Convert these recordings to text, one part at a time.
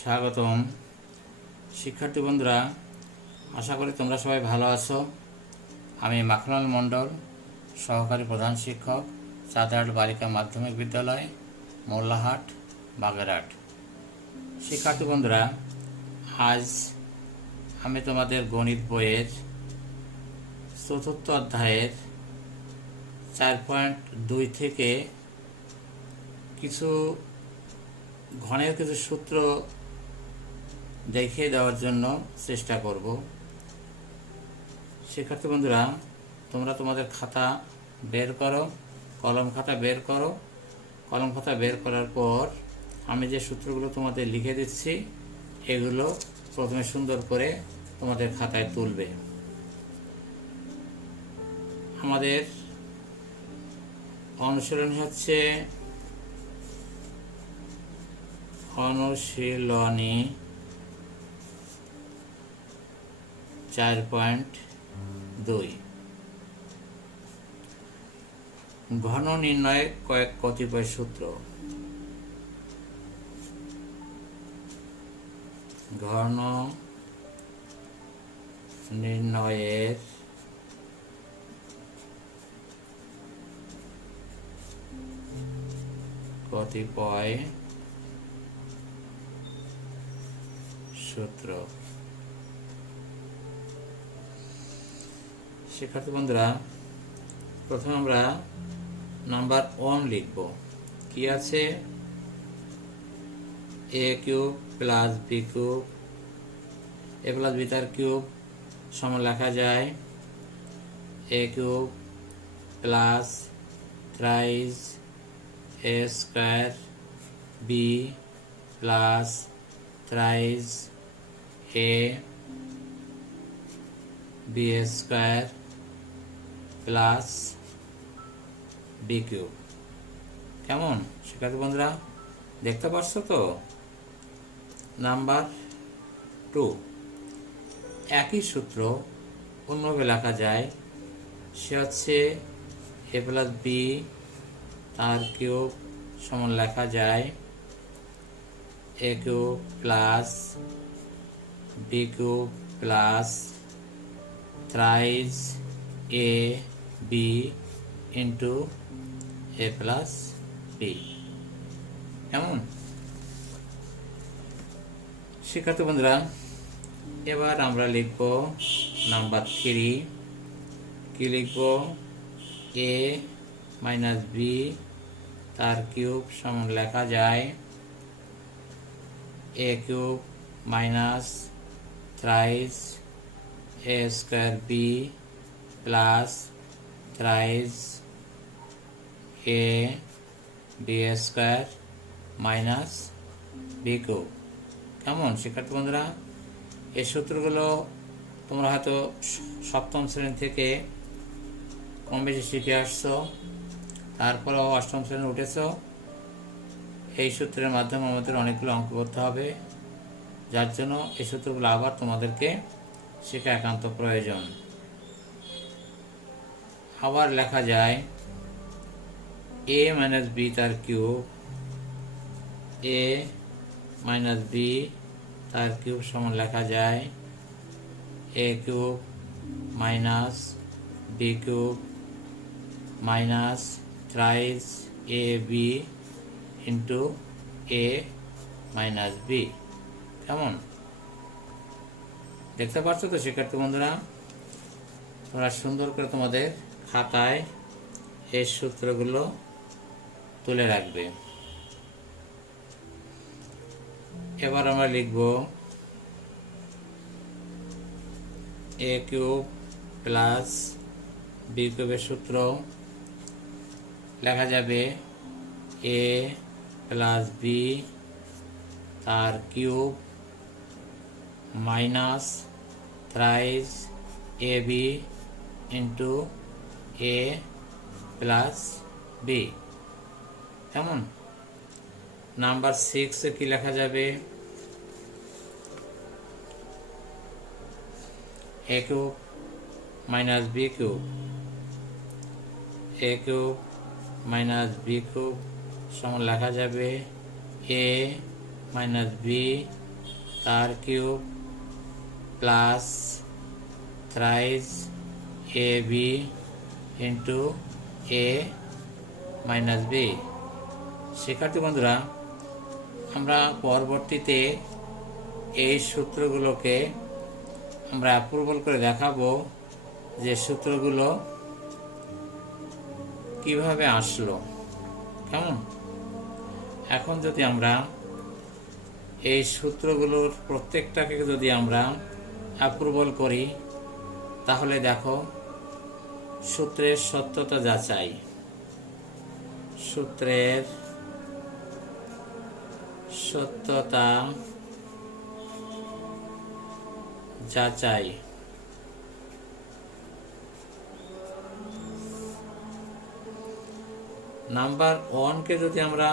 স্বাগতম শিক্ষার্থী বন্ধুরা, আশা করি তোমরা সবাই ভালো আছো। আমি মাখনলাল মণ্ডল, সহকারী প্রধান শিক্ষক, চাঁদহাট বালিকা মাধ্যমিক বিদ্যালয়, মোল্লাহাট, বাগেরহাট। শিক্ষার্থী বন্ধুরা, আজ আমি তোমাদের গণিত বইয়ের 4th অধ্যায়ের 4.2 থেকে কিছু ঘনের কিছু সূত্র দেখিয়ে দেওয়ার জন্য চেষ্টা করব। শিক্ষার্থী বন্ধুরা, তোমরা তোমাদের খাতা বের করো, কলম খাতা বের করো। কলম খাতা বের করার পর আমি যে সূত্রগুলো তোমাদের লিখে দিচ্ছি এগুলো প্রথমে সুন্দর করে তোমাদের খাতায় তুলবে। আমাদের অনুশীলনী হচ্ছে অনুশীলনী 4.2 ঘন নির্ণয়ে কতিপয় সূত্র। ঘন নির্ণয়ের কতিপয় সূত্র। শিক্ষার্থী বন্ধুরা, প্রথমে আমরা নাম্বার 1 লিখব। কি আছে? a cube plus b cube, a plus b তার কিউব সমান লেখা যায় a cube plus thrice a square b plus thrice a b square plus b cube. কেমন শিক্ষার্থী বন্ধুরা, দেখতে পাচ্ছ তো? নাম্বার 2, একই সূত্র অন্যভাবে লেখা যায়। সে হচ্ছে a প্লাস b তার কিউব সমান লেখা যায় a cube plus b cube plus thrice a b into a plus b। কেমন শিক্ষার্থী বন্ধুরা, এবার আমরা লিখব নাম্বার 3। কি লিখব? a মাইনাস b তার কিউব সমান লেখা যায় a cube minus thrice a square b plus thrice a b square minus b cube. কেমন শিক্ষার্থী বন্ধুরা, এই সূত্রগুলো তোমরা হয়তো সপ্তম শ্রেণী থেকে কম বেশি শিখে আসছো, তারপরেও অষ্টম শ্রেণী উঠেছ। এই সূত্রের মাধ্যমে আমাদের অনেকগুলো অঙ্ক করতে হবে, যার জন্য এই সূত্রগুলো আবার তোমাদেরকে শেখা একান্ত প্রয়োজন। আবার লেখা যায় a মাইনাস b তার কিউব, a মাইনাস b তার কিউব সমান লেখা যায় a cube minus b cube minus thrice a b into a minus b। কেমন দেখতে পাচ্ছ তো শিক্ষার্থী বন্ধুরা? তোমরা সুন্দর করে তোমাদের খাতায় এই সূত্রগুলো তুলে রাখবে। এবার আমরা লিখব a কিউব প্লাস b কিউবের সূত্র। লেখা যাবে a প্লাস b তার cube minus thrice a b into a plus b। কেমন নাম্বার 6 কি লেখা যাবে? a cube minus b cube, a cube minus b cube সমান লেখা যাবে a মাইনাস b তার cube plus thrice A B into A minus B. শিক্ষার্থী বন্ধুরা, আমরা পরবর্তীতে এই সূত্রগুলোকে আমরা অ্যাপ্রুভাল করে দেখাবো যে সূত্রগুলো কিভাবে আসলো। কেমন? এখন যদি আমরা এই সূত্রগুলোর প্রত্যেকটাকে যদি আমরা অ্যাপ্রুভাল করি, তাহলে দেখো সূত্রের সত্যতা যাচাই, সূত্রের সত্যতা যাচাই। নাম্বার 1কে যদি আমরা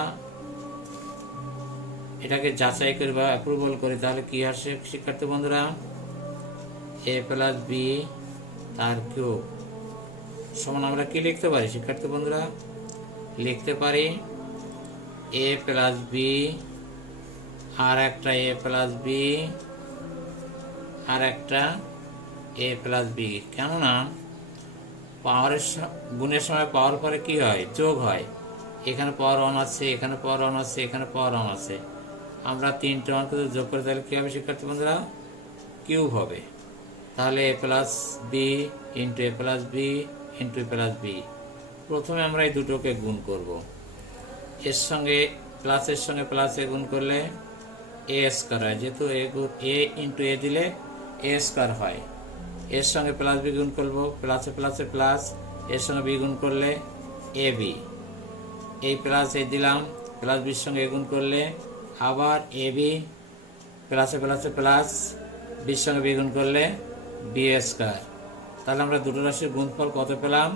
এটাকে যাচাই করি বা অ্যাপ্রুভাল করি, তাহলে কি আসে শিক্ষার্থী বন্ধুরা? এ প্লাস বি তার কিউব সমান আমরা কি লিখতে পারি শিক্ষার্থী বন্ধুরা? লিখতে পারি এ প্লাস বি আর একটা এ প্লাস বি আর একটা এ প্লাস বি। কেননা পাওয়ারের গুণের সময় পাওয়ার পরে কি হয়? যোগ হয়। এখানে পাওয়ার 1 আছে, এখানে পাওয়ার 1 আছে, এখানে পাওয়ার 1 আছে। আমরা তিনটে অঙ্ক যোগ করে তাহলে কী হবে শিক্ষার্থী বন্ধুরা? কিউব হবে। তাহলে এ plus B into A plus B into A plus B. প্রথমে আমরা এই দুটোকে গুণ করব। এর সঙ্গে প্লাসের সঙ্গে প্লাসে গুণ করলে এ স্কোয়ার হয়, যেহেতু এ ইন্টু এ দিলে এ স্কোয়ার হয়। এর সঙ্গে প্লাস বি গুণ করবো, প্লাসে প্লাসে প্লাস, এর সঙ্গে বি গুণ করলে এ বি। এই প্লাস এ দিলাম, প্লাস বির সঙ্গে এ গুণ করলে আবার এ বি, প্লাসে প্লাসে প্লাস, বির সঙ্গে বি গুণ করলে বি স্কোয়ার। তাহলে আমরা দুটো রাশির গুণফল কত পেলাম?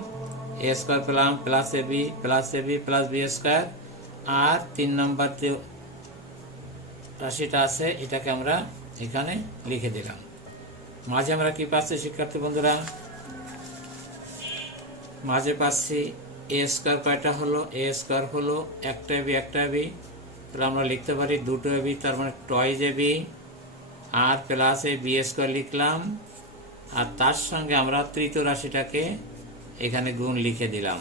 এ স্কোয়ার পেলাম plus A B plus B square. আর 3 নম্বর যে রাশিটা আছে এটাকে আমরা এখানে লিখে দিলাম। মাঝে আমরা কি পাচ্ছি শিক্ষার্থী বন্ধুরা? মাঝে পাচ্ছি এ স্কোয়ার। কয়টা হলো? এ স্কোয়ার হলো একটা বি একটা বি। তাহলে আমরা লিখতে পারি দুটো এ বি, তার মানে toys A B R plus A B square লিখলাম। আর তার সঙ্গে আমরা তৃতীয় রাশিটাকে এখানে গুণ লিখে দিলাম।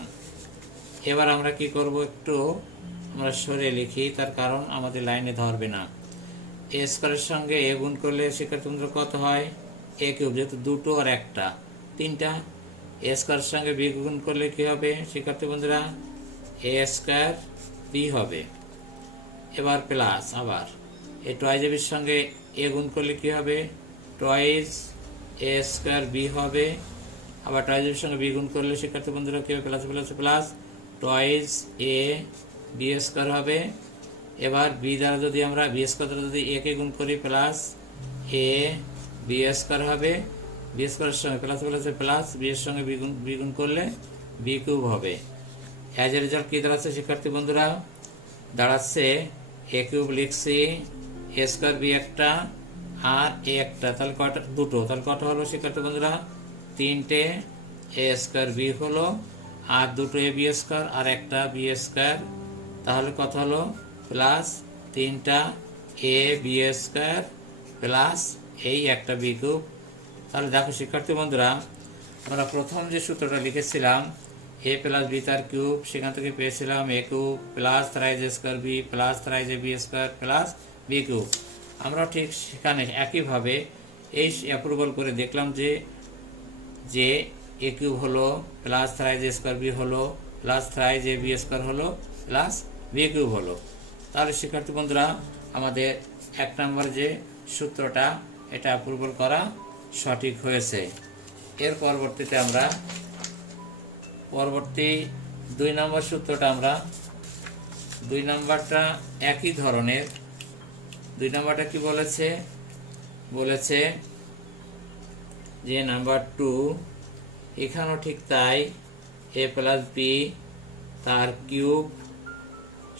এবার আমরা কি করব? একটু আমরা সরে লিখি, তার কারণ আমাদের লাইনে ধরবে না। এ স্কোয়ারের সঙ্গে এ গুণ করলে শিক্ষার্থী বন্ধুরা কত হয়? এ কিউব, যেহেতু দুটো আর একটা, তিনটা। এ স্কোয়ারের সঙ্গে বি গুণ করলে কি হবে শিক্ষার্থী বন্ধুরা? এ স্কোয়ার বি হবে। এবার প্লাস আবার এই টয়েজ এবির সঙ্গে এ গুণ করলে কি হবে? টয়েজ এ স্কোয়ার বি হবে। আবার টয়েজ এবির সঙ্গে বি গুণ করলে শিক্ষার্থী বন্ধুরা কি হবে? প্লাস প্লাস প্লাস টয়েজ এ বি স্কোয়ার হবে। এবার বি দ্বারা যদি আমরা বি স্কোয়ার দ্বারা যদি এ কে গুণ করি, প্লাস এ বি স্কোয়ার হবে। বি স্কোয়ারের সঙ্গে প্লাস প্লাস প্লাস, বি এর সঙ্গে বি গুণ করলে বি কিউব হবে। অ্যাজ এ রেজাল্ট কী দাঁড়াচ্ছে শিক্ষার্থী বন্ধুরা? দাঁড়াচ্ছে এ কিউব লিখছি, এ স্কোয়ার বি একটা আর এ একটা। তাহলে কয়টা? দুটো। তাহলে কটা হলো শিক্ষার্থী বন্ধুরা? তিনটে এ স্কোয়ার বি হলো, আর দুটো এ বি স্কোয়ার আর একটা বি স্কোয়ার। তাহলে কত হলো? প্লাস তিনটা এ বি স্কোয়ার প্লাস এই একটা বি কিউব। তাহলে দেখো শিক্ষার্থী বন্ধুরা, আমরা প্রথম যে সূত্রটা লিখেছিলাম এ প্লাস বি তার কিউব, সেখান থেকে পেয়েছিলাম A cube plus thrice A square B plus thrice A B square plus B cube. আমরা ঠিক সেখানে একইভাবে এই অ্যাপ্রুভাল করে দেখলাম যে এ কিউব হলো plus thrice A square B হলো plus thrice A B square হলো প্লাস বি কিউব হলো। তাহলে শিক্ষার্থী বন্ধুরা, আমাদের 1 নম্বর যে সূত্রটা এটা অ্যাপ্রুভাল করা সঠিক হয়েছে। এর পরবর্তীতে আমরা পরবর্তী 2 নম্বর সূত্রটা আমরা 2 নম্বরটা একই ধরনের। 2 নম্বরটা কি বলেছে? বলেছে যে নাম্বার 2, এখানেও ঠিক তাই, এ প্লাস বি তার কিউব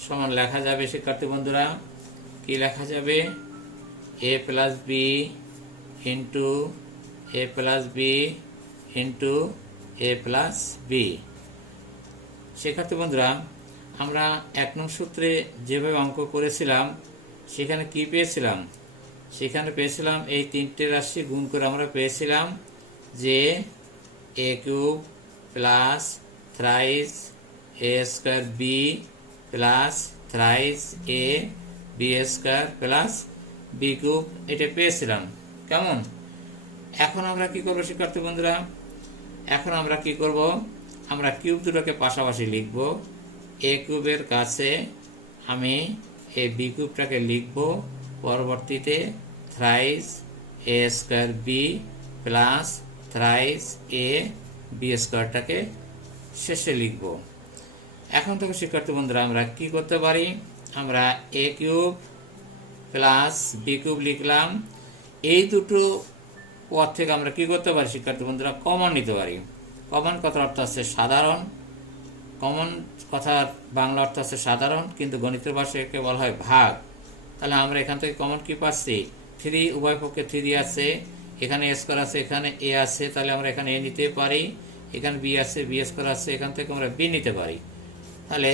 সমান লেখা যাবে শিক্ষার্থী বন্ধুরা। কি লেখা যাবে? এ plus B into A plus B into A plus B. শিক্ষার্থী বন্ধুরা, আমরা 1 নং সূত্রে যেভাবে অঙ্ক করেছিলাম সেখানে কি পেয়েছিলাম? সেখানে পেয়েছিলাম এই তিনটে রাশি গুণ করে আমরা পেয়েছিলাম যে A cube plus thrice A square B plus thrice A B square plus B cube, এটা পেয়েছিলাম। কেমন? এখন আমরা কি করবো শিক্ষার্থী বন্ধুরা? এখন আমরা কি করব? আমরা কিউব দুটোকে পাশাপাশি লিখব। এ কিউবের কাছে আমি এই বি কিউবটাকে লিখব, পরবর্তীতে thrice A square B plus thrice A B স্কোয়ারটাকে শেষে লিখব। এখন থেকে শিক্ষার্থী বন্ধুরা আমরা কি করতে পারি? আমরা এ কিউব প্লাস বি কিউব লিখলাম, এই দুটো পদ থেকে আমরা কি করতে পারি শিক্ষার্থী বন্ধুরা? কমন নিতে পারি। কমন কথার অর্থ হচ্ছে সাধারণ, কমন কথার বাংলা অর্থ হচ্ছে সাধারণ, কিন্তু গণিতের ভাষায় একে বলা হয় ভাগ। তাহলে আমরা এখান থেকে কমন কি পাচ্ছি? 3, উভয় পক্ষে 3 আছে, এখানে এ স্কোয়ার আছে, এখানে এ আছে, তাহলে আমরা এখানে এ নিতে পারি, এখানে বি আছে, বি স্কোয়ার আছে, এখান থেকে আমরা বি নিতে পারি। তাহলে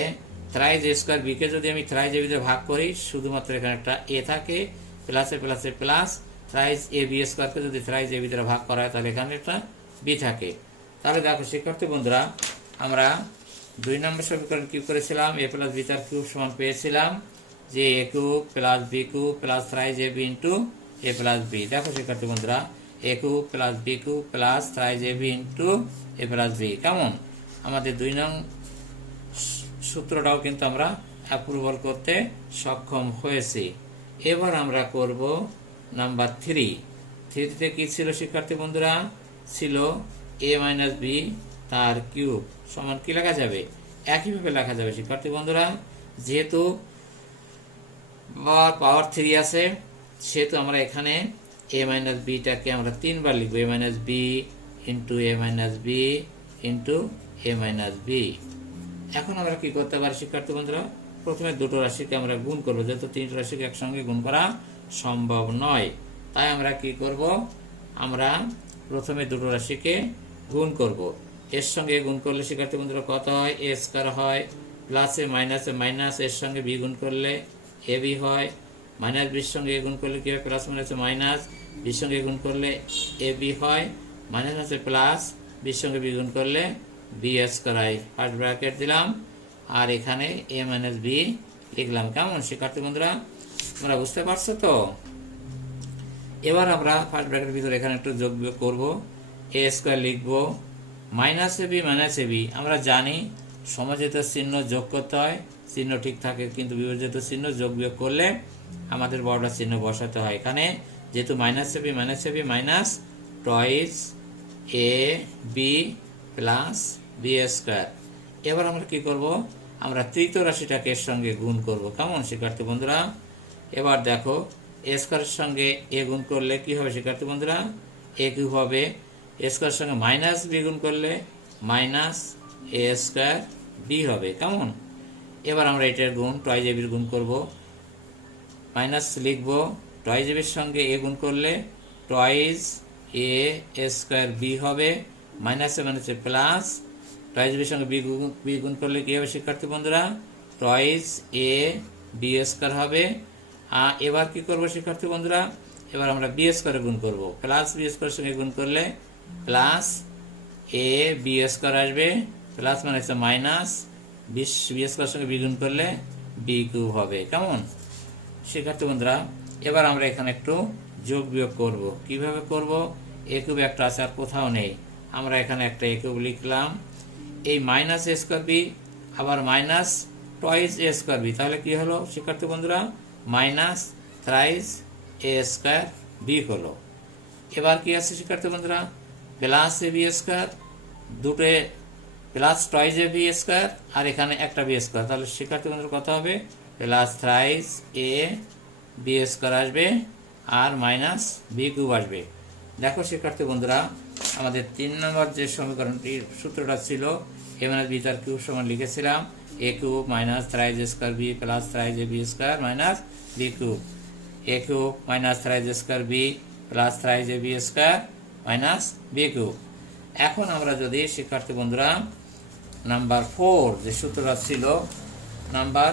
থ্রাইস এ স্কোয়ার বিকে যদি আমি থ্রাইস এ বিতে ভাগ করি, শুধুমাত্র এখানে একটা এ থাকে, প্লাসে প্লাসে প্লাস, থ্রাইস এ বি স্কোয়ারকে যদি থ্রাইস এ ভিতরে ভাগ করা হয় তাহলে এখানে একটা বি থাকে। তাহলে দেখো শিক্ষার্থী বন্ধুরা, আমরা 2 নম্বর সমীকরণ কি করেছিলাম? এ প্লাস বি তার কিউব সমান পেয়েছিলাম যে A cube plus B cube plus thrice A B into A plus B. দেখো শিক্ষার্থী বন্ধুরা, A cube plus B cube plus thrice A B into A plus B. কেমন? আমাদের 2 নং সূত্রটাও কিন্তু আমরা অ্যাপ্রুভাল করতে সক্ষম হয়েছি। এবার আমরা করব নাম্বার 3। 3তে কি ছিল শিক্ষার্থী বন্ধুরা? ছিল এ মাইনাস বি তার কিউব সমান কি লেখা যাবে? একইভাবে লেখা যাবে শিক্ষার্থী বন্ধুরা, যেহেতু পাওয়ার 3 আছে সেহেতু আমরা এখানে এ মাইনাস বিটাকে আমরা 3 বার লিখবো, এ minus B into A minus B into A minus B. এখন আমরা কি করতে পারি শিক্ষার্থী বন্ধুরা? প্রথমে দুটো রাশিকে আমরা গুণ করবো, যেহেতু 3 রাশিকে একসঙ্গে গুণ করা সম্ভব নয়, তাই আমরা কি করব? আমরা প্রথমে দুটো রাশিকে গুণ করব। এর সঙ্গে গুণ করলে শিক্ষার্থী বন্ধুরা কত হয়? এ স্কয়ার হয়, প্লাসে মাইনাসে মাইনাস, এর সঙ্গে বি গুণ করলে এ বি হয়, মাইনাস বির সঙ্গে গুণ করলে কি হয়? প্লাস মাইনাসে মাইনাস, বির সঙ্গে গুণ করলে এ বি হয়, মাইনাস আছে প্লাস, বির সঙ্গে বি গুণ করলে বি স্কয়ার হয়। ফার্স্ট ব্র্যাকেট দিলাম আর এখানে এ মাইনাস বি লিখলাম। কেমন শিক্ষার্থী বন্ধুরা, তোমরা বুঝতে পারছো তো? এবার আমরা ফার্স্ট ব্র্যাকেটের ভিতরে এখানে একটু যোগ বিয়োগ করবো, এ স্কোয়ার লিখবো, minus A B minus A B. আমরা জানি সমযোজিত চিহ্ন যোগ করতে হয়, চিহ্ন ঠিক থাকে, কিন্তু বিপরীত চিহ্ন যোগ বিয়োগ করলে আমাদের বড়টা চিহ্ন বসাতে হয়। এখানে যেহেতু minus A B minus toys A B plus B square. এবার আমরা কি করব? আমরা তৃতীয় রাশিটাকে এর সঙ্গে গুণ করব। কেমন শিক্ষার্থী বন্ধুরা? এবার দেখো, এ স্কোয়ারের সঙ্গে এ গুণ করলে কি হবে শিক্ষার্থী বন্ধুরা? এ কিউব হবে, এ স্কোয়ারের সঙ্গে মাইনাস বি গুণ করলে মাইনাস এ স্কোয়ার বি হবে। কেমন? এবার আমরা এটার গুণ টয়েস এ বির গুণ করব, মাইনাস লিখবো, টয়েস এ বির সঙ্গে এ গুণ করলে টয়েস এ স্কোয়ার বি হবে, মাইনাসে মাইনাসে প্লাস, টয়েস বির সঙ্গে বি গুণ করলে কি হবে শিক্ষার্থী বন্ধুরা? টয়েস এ বি স্কোয়ার হবে। এবার কি করব শিক্ষার্থী বন্ধুরা? এবার আমরা বি স্কোয়ারে গুণ করব, প্লাস বি স্কোয়ারের সঙ্গে গুণ করলে প্লাস এ বি স্কোয়ার আসবে, প্লাস মানে হচ্ছে মাইনাস, বি স্কোয়ারের সঙ্গে বি গুণ করলে বি কিউব হবে। কেমন শিক্ষার্থী বন্ধুরা? এবার আমরা এখানে একটু যোগ বিয়োগ করব। কিভাবে করব? এ কিউব একটা আছে আর কোথাও নেই, আমরা এখানে একটা এ কিউব লিখলাম, এই মাইনাস এ স্কোয়ার বি আবার মাইনাস টয়েস এ স্কোয়ার বি, তাহলে কি হলো শিক্ষার্থী বন্ধুরা? Minus thrice A square B হলো। এবার কি আছে শিক্ষার্থী বন্ধুরা? প্লাস এ বি স্কোয়ার, দুটো প্লাস টয়েস এ বি স্কোয়ার আর এখানে একটা বি স্কোয়ার, তাহলে শিক্ষার্থী বন্ধুরা কত হবে? Plus thrice A B square আসবে আর মাইনাস বি কিউব আসবে। দেখো শিক্ষার্থী বন্ধুরা, আমাদের 3 নম্বর যে সমীকরণটির সূত্রটা ছিল এ মাইনাস বি তার কিউব সমান লিখেছিলাম A cube minus thrice A square B plus thrice A B square minus B cube, A cube minus thrice A square B plus thrice A B square minus B cube. এখন আমরা যদি শিক্ষার্থী বন্ধুরা number 4 যে সূত্রটা ছিল, number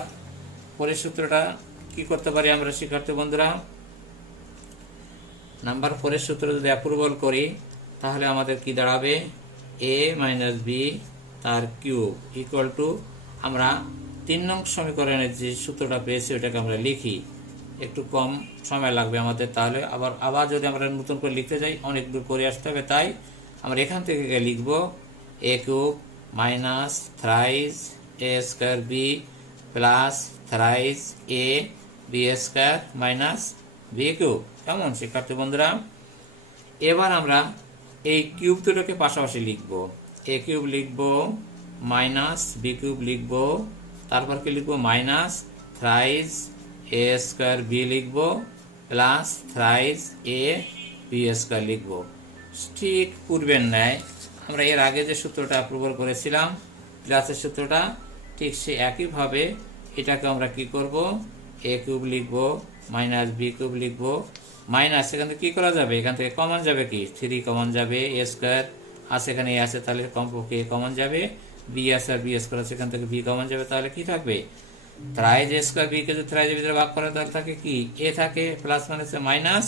4 সূত্রটা কি করতে পারি আমরা শিক্ষার্থী বন্ধুরা? নাম্বার 4 এর সূত্র যদি অ্যাপ্রুভাল করি তাহলে আমাদের কি দাঁড়াবে a মাইনাস বি তার কিউব ইকুয়াল টু আমরা 3 নং সমীকরণের যে সূত্রটা পেয়েছি ওটাকে আমরা লিখি, একটু কম সময় লাগবে আমাদের, তাহলে আবার যদি আমরা নতুন করে লিখতে যাই অনেক দূর করে আসতে হবে। তাই আমরা এখান থেকে লিখব a cube minus thrice a square B plus thrice a B square minus B cube. কেমন শিক্ষার্থী বন্ধুরা? এবার আমরা এই কিউব দুটোকে পাশাপাশি লিখব, a কিউব লিখব মাইনাস বি কিউব লিখব, তারপর কি লিখব minus thrice a square B লিখব plus thrice a B square লিখব। ঠিক পূর্বের ন্যায় আমরা এর আগে যে সূত্রটা অ্যাপ্রুভাল করেছিলাম প্লাসের সূত্রটা, ঠিক সে একইভাবে এটাকে আমরা কি করব a কিউব লিখব মাইনাস বি কিউব লিখব, মাইনাস এখান থেকে কি করা যাবে, এখান থেকে কমন যাবে কি 3 কমন যাবে, a স্কয়ার আছে এখানে a আছে তাহলে কমপক্ষে a কমন যাবে, b আছে আর b স্কয়ার আছে এখান থেকে b কমন যাবে, তাহলে কি থাকবে থ্রাইস a স্কয়ার b কে যদি থ্রাইস এর ভিতরে ভাগ করে তাহলে থাকে কি a থাকে প্লাস মাইনাসে minus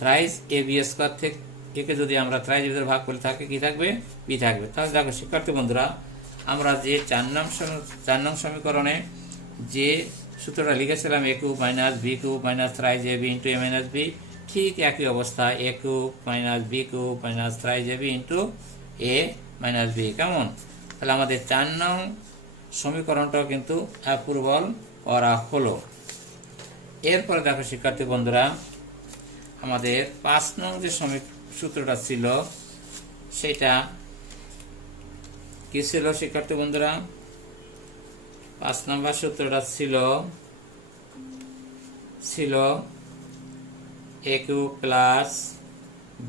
thrice a b square থেকে একে যদি আমরা থ্রাইস এর ভিতরে ভাগ করে থাকে কি থাকবে b থাকবে। তাহলে দেখো শিক্ষার্থী বন্ধুরা আমরা যে 4 নং সমীকরণে যে সূত্রটা লিখেছিলাম a cube minus B cube minus thrice ab into a minus b, ঠিক একই অবস্থা a cube minus B cube minus thrice ab into a minus b। কেমন? তাহলে আমাদের 4 নং সমীকরণটাও কিন্তু অ্যাপ্রুভাল করা হলো। এরপরে দেখো শিক্ষার্থী বন্ধুরা আমাদের 5 নং যে সূত্রটা ছিল সেটা কি ছিল শিক্ষার্থী বন্ধুরা? 5 নম্বর সূত্রটা ছিল a cube plus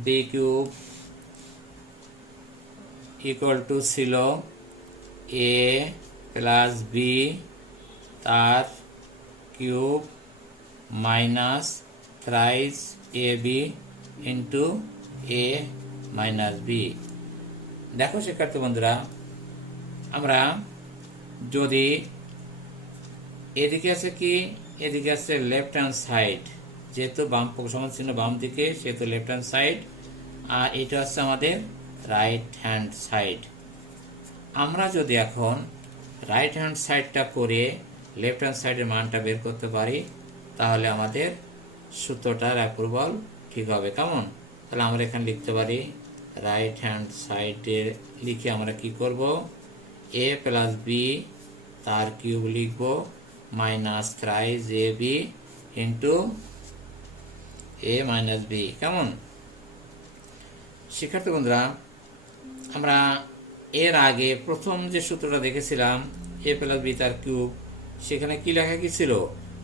B cube equal to ছিল a প্লাস বি তার cube minus thrice A B into A minus B. দেখো শিক্ষার্থী বন্ধুরা আমরা যদি এদিকে আছে কি, এদিকে আছে লেফট হ্যান্ড সাইড, যেহেতু বাম পক্ষ সমান চিহ্ন বাম দিকে সেহেতু লেফট হ্যান্ড সাইড, আর এটা হচ্ছে আমাদের রাইট হ্যান্ড সাইড। আমরা যদি এখন রাইট হ্যান্ড সাইডটা করে লেফট হ্যান্ড সাইডের মানটা বের করতে পারি তাহলে আমাদের সূত্রটার অ্যাপ্রুভাল ঠিক হবে। কেমন? তাহলে আমরা এখানে লিখতে পারি রাইট হ্যান্ড সাইডে লিখে আমরা কি করব a প্লাস বি তার কিউব লিখব minus thrice A B into A minus B. কেমন শিক্ষার্থী বন্ধুরা? আমরা এর আগে প্রথম যে সূত্রটা দেখেছিলাম a প্লাস বি তার কিউব, সেখানে কি লেখা গিয়েছিল?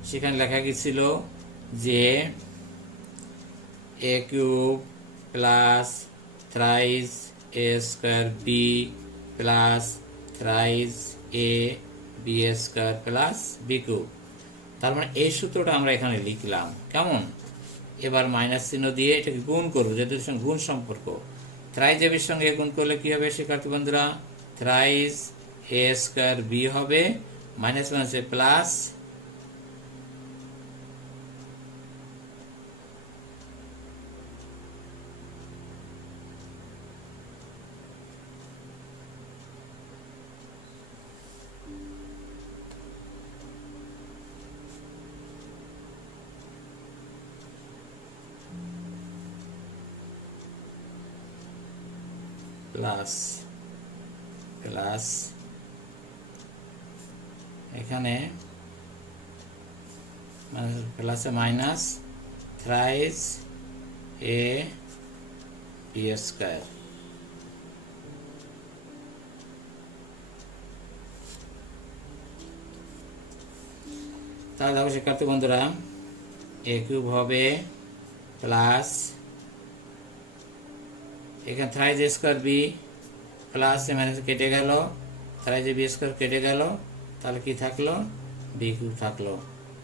সেখানে লেখা গিয়েছিল যে a cube plus thrice a square B plus thrice a B square plus B cube. তার মানে এই সূত্রটা আমরা এখানে লিখলাম। কেমন? এবার মাইনাস চিহ্ন দিয়ে এটাকে গুণ করবো, যেহেতু গুণ সম্পর্ক। থ্রাইস এ বির সঙ্গে গুণ করলে কি হবে শিক্ষার্থী বন্ধুরা? থ্রাইস এ স্কয়ার বি হবে মাইনাস মাইনাসে প্লাস প্লাস প্লাস এখানে প্লাসে minus thrice A B square. তাহলে দেখো শিক্ষার্থী বন্ধুরা এ কিউব হবে প্লাস এখানে thrice A square B plus A minus কেটে গেল, থ্রাইস এ বি স্কয়ার কেটে গেল, তাহলে কি থাকলো? বি কিউব থাকলো।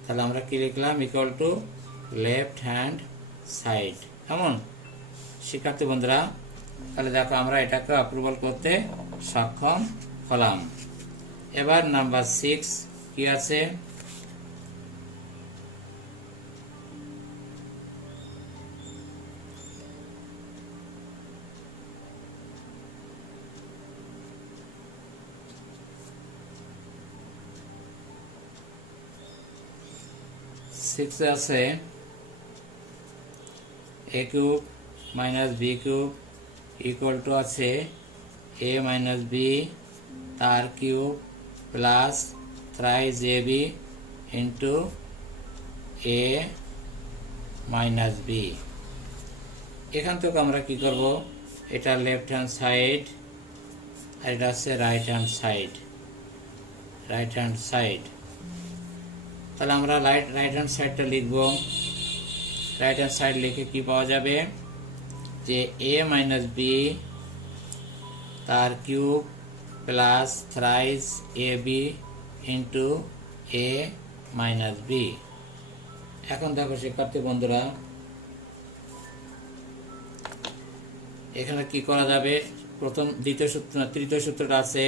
তাহলে আমরা কি লিখলাম? Equal to left hand side. কেমন শিক্ষার্থী বন্ধুরা? তাহলে দেখো আমরা এটাকে অ্যাপ্রুভাল করতে সক্ষম হলাম। এবার নাম্বার 6 কি আছে? 6 আছে a cube minus B cube equal to আছে a মাইনাস বি তার cube plus thrice A B into A minus B. এখান থেকে আমরা কি করব, এটা লেফট হ্যান্ড সাইড আর এটা আছে রাইট হ্যান্ড সাইড। তাহলে আমরা রাইট হ্যান্ড সাইডটা লিখব। রাইট হ্যান্ড সাইড লিখে কি পাওয়া যাবে, যে এ মাইনাস বি তার cube plus thrice A B into A minus B. এখন দেখো শিক্ষার্থী বন্ধুরা, এখানে কি করা যাবে, প্রথম তৃতীয় সূত্রটা আছে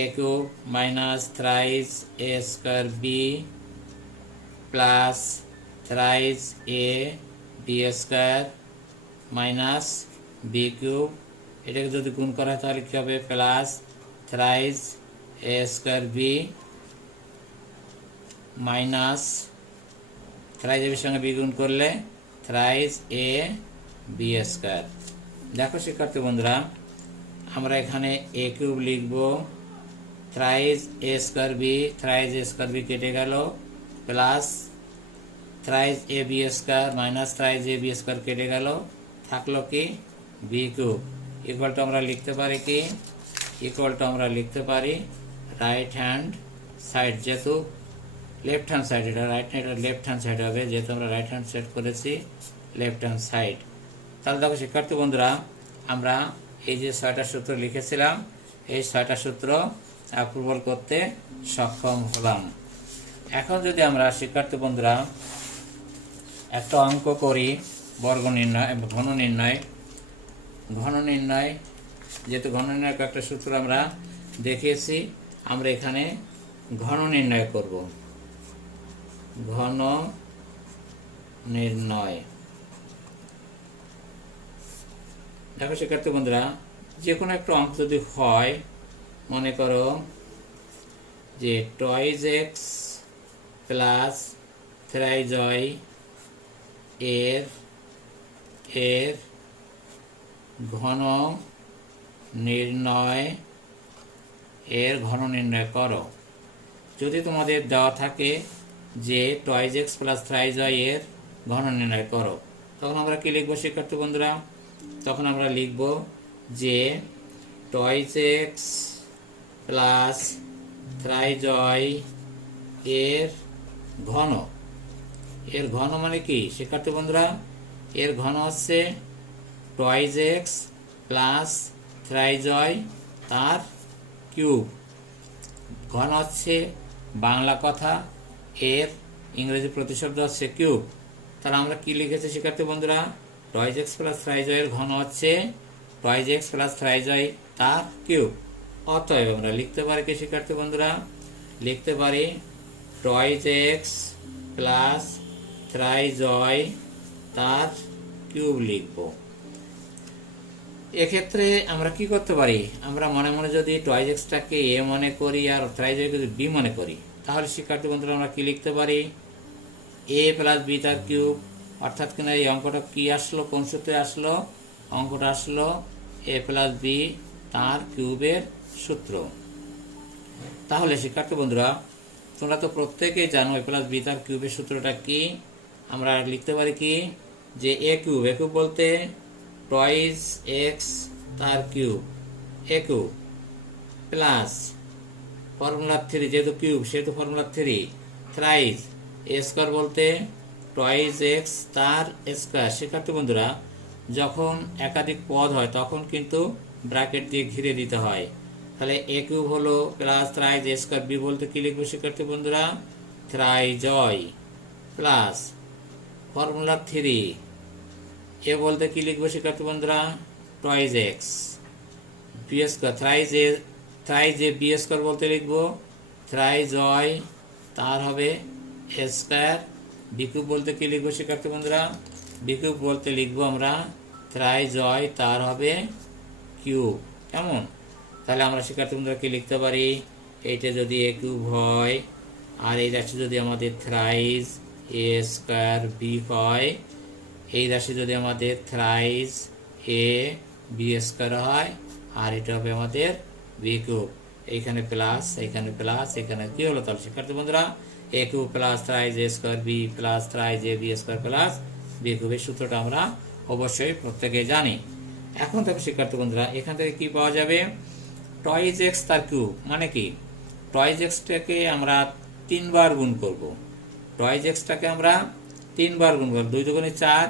A cube minus thrice A square B plus thrice A B square minus B cube. এটাকে যদি গুণ করা হয় তাহলে কি হবে, plus thrice A square B minus thrice এর সঙ্গে বি গুণ করলে থ্রাইস এ বি স্কয়ার। দেখো শিক্ষার্থী বন্ধুরা, আমরা এখানে এ কিউব লিখব, থ্রাইস এ স্কয়ার বি কেটে গেল, plus thrice A B square minus thrice A B square কেটে গেল, থাকলো কি বি কিউব। ইকুয়াল টু আমরা লিখতে পারি কি, রাইট হ্যান্ড সাইড, যেহেতু লেফট হ্যান্ড সাইড, এটা রাইট এটা লেফট হ্যান্ড সাইড হবে, যেহেতু আমরা রাইট হ্যান্ড সাইড করেছি লেফট হ্যান্ড সাইড। তাহলে দেখো শিক্ষার্থী বন্ধুরা, আমরা এই যে 6টা সূত্র লিখেছিলাম, এই 6টা সূত্র অ্যাপ্রুভাল করতে সক্ষম হলাম। এখন যদি আমরা শিক্ষার্থী বন্ধুরা একটা অঙ্ক করি, বর্গ নির্ণয়, ঘন নির্ণয়, যেহেতু ঘন নির্ণয় একটা সূত্র আমরা দেখিয়েছি, আমরা এখানে ঘন নির্ণয় করব। ঘন নির্ণয়, দেখো শিক্ষার্থী বন্ধুরা, যে কোনো একটা অঙ্ক যদি হয়, মনে করো যে twice X plus thrice Y এর ঘন নির্ণয় করো। যদি তোমাদের দেওয়া থাকে যে twice X plus thrice Y এর ঘন নির্ণয় করো, তখন আমরা কি লিখবো শিক্ষার্থী বন্ধুরা, তখন আমরা লিখব যে twice X plus thrice Y এর ঘন মানে কি শিক্ষার্থী বন্ধুরা, এর ঘন হচ্ছে twice X plus thrice Y তার কিউব। ঘন হচ্ছে বাংলা কথা, এর ইংরেজি প্রতিশব্দ হচ্ছে কিউব। তাহলে আমরা কি লিখেছি শিক্ষার্থী বন্ধুরা, toys X plus thrice Y এর ঘন হচ্ছে twice X plus thrice Y তার কিউব। অতএব আমরা লিখতে পারি কি শিক্ষার্থী বন্ধুরা, লিখতে পারি twice X plus thrice Y তার কিউব লিখব। এক্ষেত্রে আমরা কি করতে পারি, আমরা মনে মনে যদি টয়েজ এক্সটাকে এ মনে করি আর থ্রাইজ ওয়াইকে যদি বি মনে করি, তাহলে শিক্ষার্থী বন্ধুরা আমরা কি লিখতে পারি, এ প্লাস বি তার কিউব। অর্থাৎ কিনা এই অঙ্কটা কি আসলো, কোন সূত্রে আসলো, অঙ্কটা আসলো এ প্লাস বি তার কিউবের সূত্র। তাহলে শিক্ষার্থী বন্ধুরা, তোমরা তো প্রত্যেকেই জানো এ প্লাস বি তার কিউবের সূত্রটা কি। আমরা লিখতে পারি কি, যে এ কিউব বলতে টয়েজ এক্স তার cube A cube plus formula 3, যেহেতু কিউব সেহেতু ফর্মুলা 3, থ্রাইজ এ স্কয়ার বলতে টয়েজ এক্স তার স্কয়ার। শিক্ষার্থী বন্ধুরা, যখন একাধিক পদ হয় তখন কিন্তু ব্র্যাকেট দিয়ে ঘিরে দিতে হয়। তাহলে এ কিউব হলো plus thrice A square, B বলতে কি লিখবো শিক্ষার্থী বন্ধুরা, thrice Y plus formula 3, A বলতে কি লিখবো শিক্ষার্থী বন্ধুরা, toys X, B square thrice A B square বলতে লিখবো থ্রাইজ ওয়াই তার হবে স্কয়ার। বি কিউব বলতে কি লিখবো শিক্ষার্থী বন্ধুরা, বি কিউব বলতে লিখবো আমরা থ্রাইজ ওয়াই তার হবে কিউব। কেমন? তাহলে আমরা শিক্ষার্থী বন্ধুরা কি লিখতে পারি, এইটা যদি এ কিউব হয় আর এই রাশি যদি আমাদের থ্রাইজ এ স্কোয়ার বি হয়, এই রাশি যদি আমাদের থ্রাইস এ বি স্কোয়ার হয়, আর এটা হবে আমাদের বি কিউব। এইখানে প্লাস, এইখানে প্লাস, এখানে কি হলো তাহলে শিক্ষার্থী বন্ধুরা? A cube plus thrice A square B plus thrice A B square plus B cube. এই সূত্রটা আমরা অবশ্যই প্রত্যেকে জানি। এখন দেখো শিক্ষার্থী বন্ধুরা, এখান থেকে কি পাওয়া যাবে? টয়েজ এক্স তার কিউব মানে কি? টয়েজ এক্সটাকে আমরা 3 বার গুণ করব। টয়েজ এক্সটাকে আমরা 3 বার গুণ করব। 2 দুগুণে 4,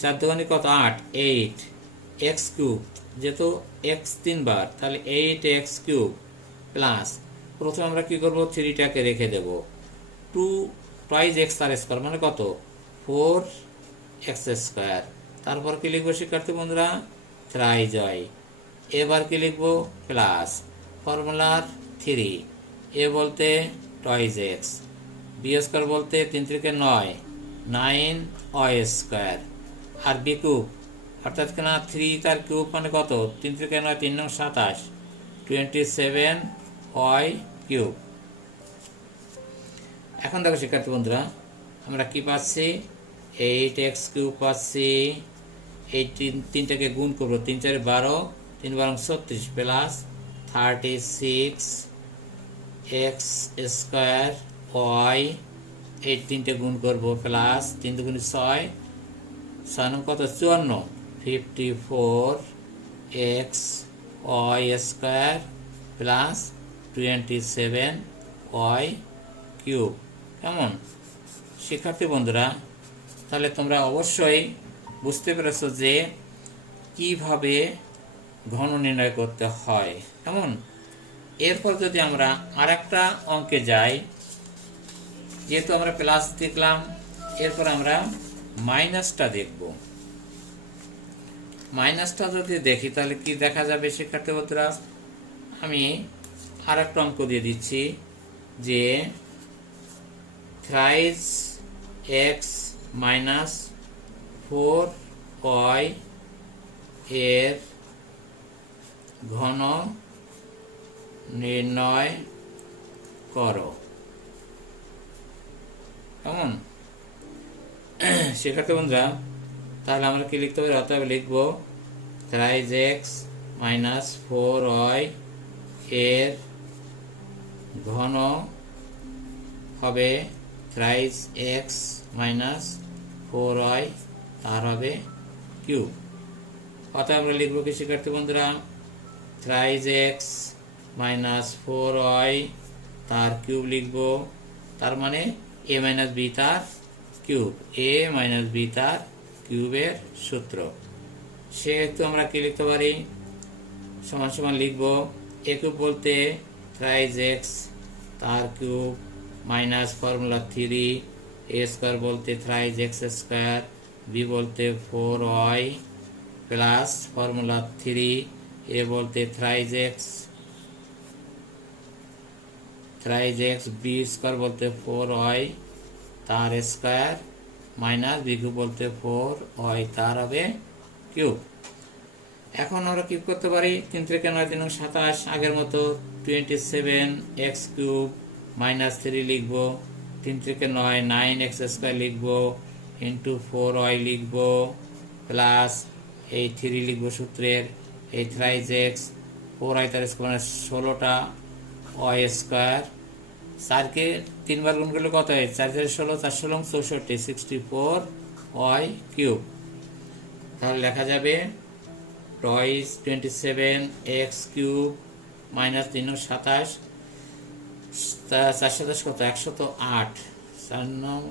4 দুগুণে কত? 8, 8 এক্স কিউব, যেহেতু এক্স 3 বার, তাহলে 8 এক্স কিউব প্লাস, প্রথমে আমরা কি করব? 3টাকে রেখে দেব, 2 টয়েজ এক্স তার স্কোয়ার মানে কত? 4 এক্স স্কোয়ার। তারপর কি লিখবো শিক্ষার্থী বন্ধুরা? Thrice Y. এবার কি লিখবো? প্লাস ফর্মুলার 3, এ বলতে টয়েজ এক্স, বি স্কোয়ার বলতে 3 থেকে 9, 9 ওয়াই স্কোয়ার, আর বি কিউব অর্থাৎ কেনা 3 তার কিউব মানে কত? 3 থেকে 9, 3 9 27, 27 ওয়াই কিউব। এখন দেখো শিক্ষার্থী বন্ধুরা, আমরা কি পাচ্ছি? 8 এক্স কিউব পাচ্ছি। এই 3টাকে গুণ করবো, 3 4 12, 3 12 36 প্লাস 36 এক্স স্কোয়ার ওয়াই। এই 3টে গুণ করবো প্লাস 3 দুগুণে 6, 6 9 কত? 54, 54 X Y square plus 27 Y cube. কেমন শিক্ষার্থী বন্ধুরা? তাহলে তোমরা অবশ্যই বুঝতে পেরেছো যে কিভাবে ঘন নির্ণয় করতে হয়। কেমন? এরপর যদি আমরা আরেকটা অঙ্কে যাই, যেহেতু আমরা প্লাস দেখলাম, এরপর আমরা মাইনাসটা দেখব। মাইনাসটা যদি দেখি তাহলে কি দেখা যাবে শিক্ষার্থী বন্ধুরা? আমি আরেকটা অঙ্ক দিয়ে দিচ্ছি যে থ্রাইস এক্স মাইনাস 4 ওয়াই এর ঘন নির্ণয় করো। কেমন শিক্ষার্থী বন্ধুরা? তাহলে আমরা কি লিখতে পারি? অতএব লিখব থ্রাইস এক্স মাইনাস 4 ওয়াই এর ঘন হবে থ্রাইস এক্স মাইনাস 4 ওয়াই, তার হবে কিউব। অতএব আমরা লিখব কি শিক্ষার্থী বন্ধুরা? থ্রাইস এক্স মাইনাস 4 ওয়াই তার কিউব লিখব, তার মানে এ মাইনাস বি তার কিউব, এ মাইনাস বি তার কিউবের সূত্র। সেহেতু আমরা কি লিখতে পারি? সমান সমান লিখব এ কিউব বলতে থ্রাইস এক্স তার কিউব মাইনাস ফর্মুলা 3, এ স্কোয়ার বলতে থ্রাইস এক্স স্কোয়ার, বি বলতে 4 ওয়াই প্লাস ফর্মুলা 3, এ বলতে থ্রাইস এক্স বি স্কোয়ার বলতে 4 ওয়াই তার স্কোয়ার মাইনাস বি কিউব বলতে 4 ওয়াই তার হবে কিউব। এখন আমরা কিউব করতে পারি, 3 থেকে 9 3 27, আগের মতো 27 এক্স কিউব মাইনাস 3 লিখব, 3 থেকে 9 9 এক্স স্কোয়ার লিখব, ইন্টু 4 ওয়াই লিখব প্লাস এই 3 লিখব সূত্রের, এই থ্রাইস এক্স 4 ওয়াই তার স্কোয়ার মানে 16টা ওয়াই স্কোয়ার। 4কে 3 বার গুণ করলে কত হয়? 4 4 16, 4 16 64, 64 ওয়াই কিউব। তাহলে লেখা যাবে টয়েস 27 এক্স কিউব মাইনাস 3 27, 4 27 কত? 108, 4 9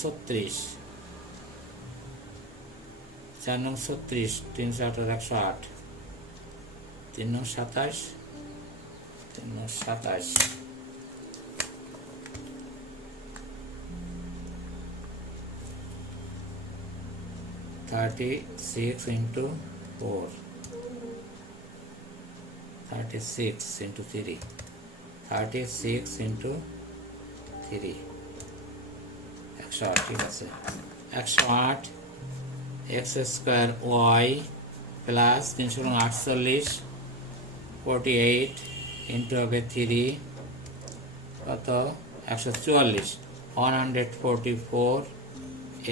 36, 4 9 36, 3 8 108, 3 9 27, 3 9 27, 36 into 4, 36 into 3, 36 into 3, 108। ঠিক আছে, 108 X square Y plus 348 48 into হবে 3 কত? 144 144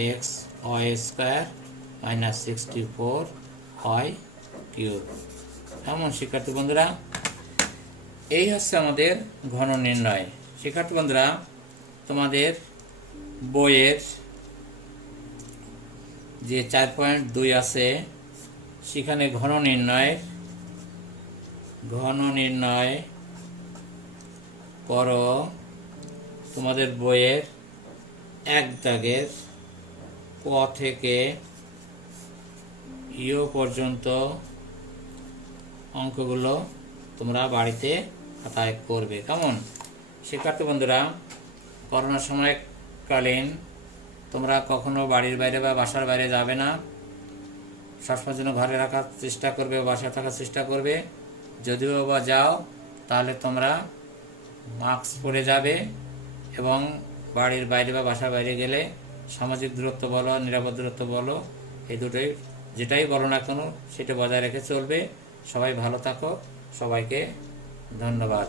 X Y square minus 64 Y cube. এমন শিক্ষার্থী বন্ধুরা, এই হচ্ছে আমাদের ঘন নির্ণয়। শিক্ষার্থী বন্ধুরা, তোমাদের বইয়ের যে 4.2 আছে সেখানে ঘন নির্ণয় করো। তোমাদের বইয়ের 1 দাগের ক থেকে ইও পর্যন্ত অঙ্কগুলো তোমরা বাড়িতে খাতায় করবে। কেমন শিক্ষার্থী বন্ধুরা, করোনার সময়কালীন তোমরা কখনো বাড়ির বাইরে বা বাসার বাইরে যাবে না। সবসময়ের জন্য ঘরে রাখার চেষ্টা করবে, বাসায় থাকার চেষ্টা করবে। যদিও বা যাও তাহলে তোমরা মাস্ক পরে যাবে এবং বাড়ির বাইরে বা বাসার বাইরে গেলে সামাজিক দূরত্ব বলো, নিরাপদ দূরত্ব বলো, এই দুটোই যেটাই বলো না কেন সেটা বজায় রেখে চলবে। সবাই ভালো থাকো, সবাইকে ধন্যবাদ।